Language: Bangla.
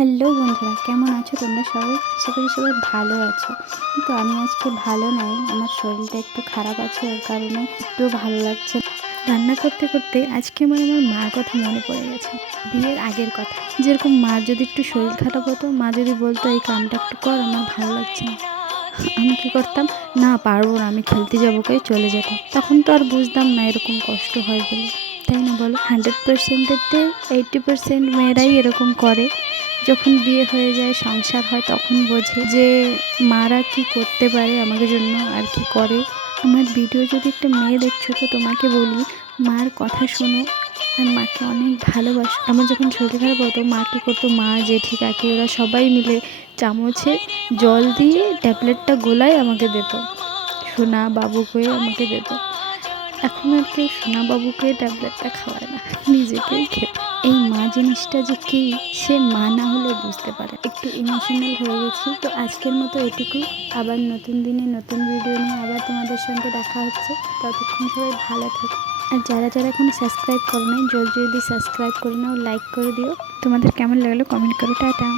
হ্যালো বন্ধুরা, কেমন আছো তোমরা সবাই? আশা করি সবাই ভালো আছো। কিন্তু আমি আজকে ভালো নাই, আমার শরীরটা একটু খারাপ আছে, ওর কারণে একটুও ভালো লাগছে না। রান্না করতে করতে আজকে আমার মার কথা মনে পড়ে গেছে, বিয়ের আগের কথা। যেরকম মার যদি একটু শরীর খারাপ হতো, মা যদি বলতো এই কামটা একটু কর, আমার ভালো লাগছে না, আমি কি করতাম? না, পারবো না, আমি খেলতে যাবো, কে চলে যেতাম। তখন তো আর বুঝতাম না এরকম কষ্ট হয় বলে, তাই না বলো? 100%-এতে 80% মেয়েরাই এরকম করে। যখন বিয়ে হয়ে যায়, সংসার হয়, তখন বোঝে যে মারা কি করতে পারে আমাদের জন্য আর কি করে। আমার ভিডিও যদি একটা মেয়ে দেখছো, তো তোমাকে বলি, মার কথা শোনো আর মাকে অনেক ভালোবাসো। আমার যখন শরীর খারাপ হতো, মা কী করতো, মা জেঠি কাকি ওরা সবাই মিলে চামচে জল দিয়ে ট্যাবলেটটা গোলায় আমাকে দিত, সোনা বাবুকে আমাকে দিত। এখন আর কেউ সোনা বাবুকে ট্যাবলেটটা খাওয়ায় না, নিজেকেই খেত। এই মা জিনিসটা যে কী, সে মা না হলে বুঝতে পারে। একটু ইমোশনাল হয়ে গেছি, তো আজকের মতো এটুকু। আবার নতুন দিনে নতুন ভিডিও নিয়ে আবার তোমাদের সঙ্গে দেখা হচ্ছে। ততক্ষণ সবাই ভালো থাকো। আর যারা যারা এখন সাবস্ক্রাইব করো নাই, জলদি জলদি সাবস্ক্রাইব করে নাও, লাইক করে দিও। তোমাদের কেমন লাগলো কমেন্ট করো। টাটা।